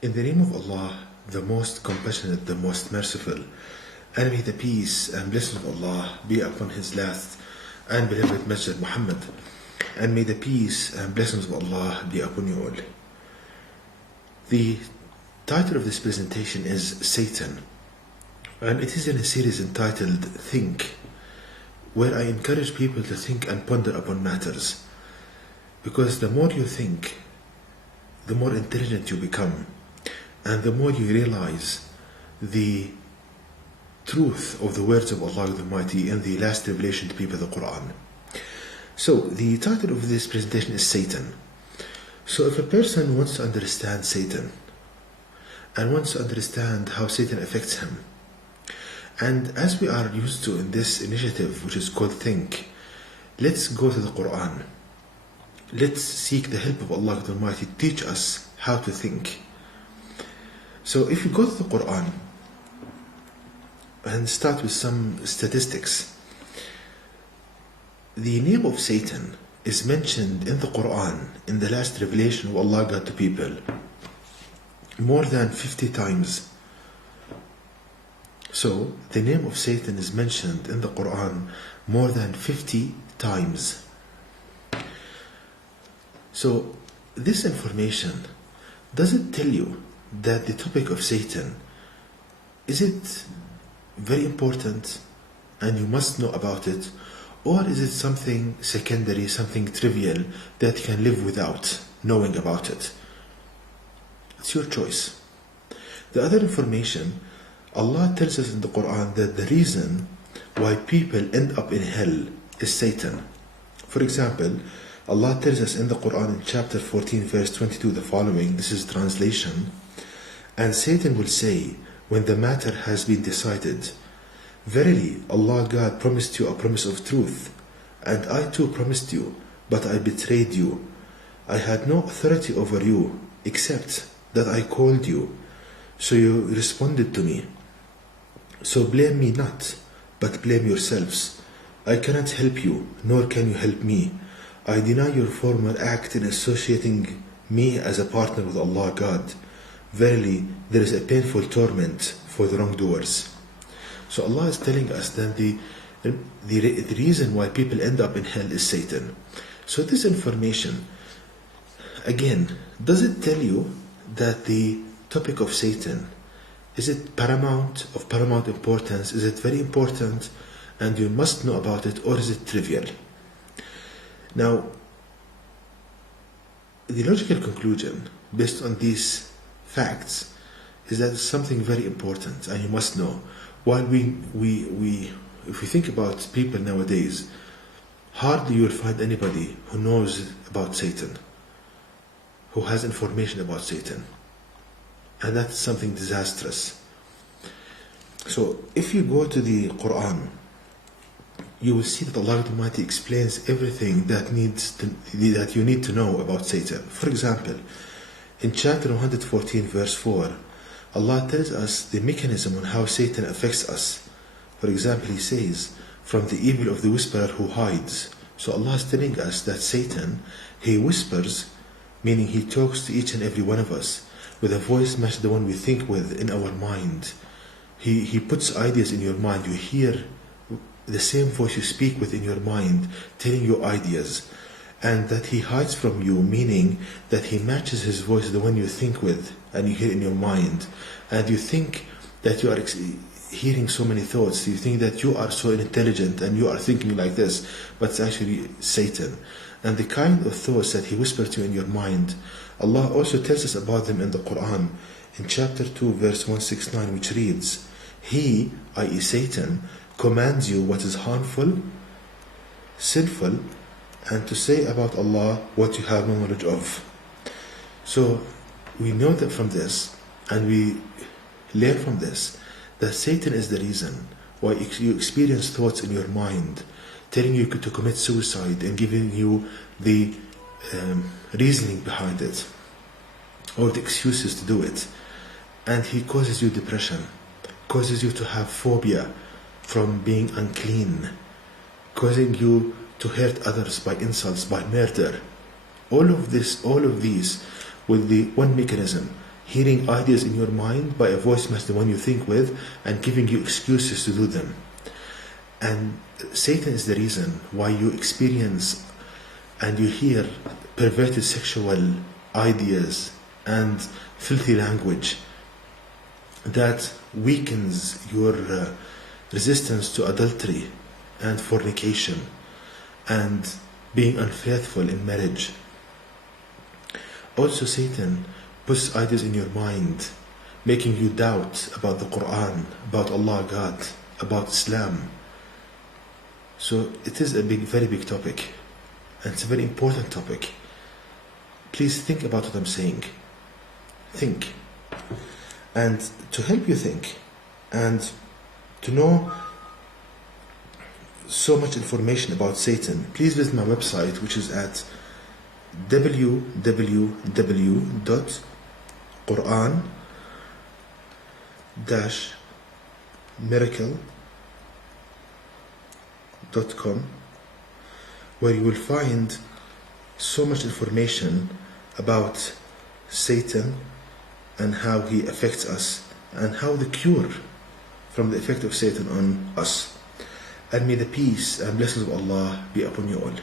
In the name of Allah, the most compassionate, the most merciful, and may the peace and blessing of Allah be upon His last and beloved Messenger Muhammad, and may the peace and blessings of Allah be upon you all. The title of this presentation is Satan, and it is in a series entitled Think, where I encourage people to think and ponder upon matters, because the more you think, the more intelligent you become, and the more you realize the truth of the words of Allah the Almighty in the last revelation to people, the Quran. So, the title of this presentation is Satan. So, if a person wants to understand Satan, and wants to understand how Satan affects him, and as we are used to in this initiative, which is called Think, let's go to the Quran. Let's seek the help of Allah the Almighty to teach us how to think. So if you go to the Quran and start with some statistics, the name of Satan is mentioned in the Quran in the last revelation of Allah God to people more than 50 times. So the name of Satan is mentioned in the Quran more than 50 times. So this information, does it tell you that the topic of Satan, is it very important and you must know about it, or is it something secondary, something trivial that you can live without knowing about it? It's your choice. The other information, Allah tells us in the Quran that the reason why people end up in hell is Satan. For example, Allah tells us in the Quran in chapter 14 verse 22 the following, this is translation: and Satan will say when the matter has been decided, verily Allah God promised you a promise of truth, and I too promised you, but I betrayed you. I had no authority over you except that I called you, so you responded to me. So blame me not, but blame yourselves. I cannot help you, nor can you help me. I deny your former act in associating me as a partner with Allah God. Verily, there is a painful torment for the wrongdoers. So Allah is telling us that the reason why people end up in hell is Satan. So this information, again, does it tell you that the topic of Satan, is it of paramount importance? Is it very important and you must know about it, or is it trivial? Now, the logical conclusion based on these facts is that it's something very important and you must know. While if we think about people nowadays, hardly you will find anybody who knows about Satan, who has information about Satan. And that's something disastrous. So if you go to the Quran, you will see that Allah Almighty explains everything that you need to know about Satan. For example, in chapter 114 verse 4, Allah tells us the mechanism on how Satan affects us. For example, He says, from the evil of the whisperer who hides. So Allah is telling us that Satan, he whispers, meaning he talks to each and every one of us with a voice matched the one we think with in our mind. He puts ideas in your mind. You hear the same voice you speak with in your mind telling you ideas, and that he hides from you, meaning that he matches his voice to the one you think with and you hear in your mind, and you think that you are hearing so many thoughts. You think that you are so intelligent and you are thinking like this, but it's actually Satan. And the kind of thoughts that he whispers to you in your mind, Allah also tells us about them in the Quran in chapter 2 verse 169, which reads, he, i.e. Satan, commands you what is harmful, sinful, and to say about Allah what you have no knowledge of. So we know that from this, and we learn from this, that Satan is the reason why you experience thoughts in your mind telling you to commit suicide and giving you the reasoning behind it, or the excuses to do it. And he causes you depression, causes you to have phobia from being unclean, causing you to hurt others by insults, by murder. All of these with the one mechanism. hearing ideas in your mind by a voice match the one you think with, and giving you excuses to do them. And Satan is the reason why you experience and you hear perverted sexual ideas and filthy language that weakens your resistance to adultery and fornication and being unfaithful in marriage. Also, Satan puts ideas in your mind, making you doubt about the Quran, about Allah, God, about Islam. So it is a very big topic, and it's a very important topic. Please think about what I'm saying. Think. And to help you think, and to know so much information about Satan, please visit my website, which is at www.quran-miracle.com, where you will find so much information about Satan and how he affects us and how the cure from the effect of Satan on us. And may the peace and blessings of Allah be upon you all.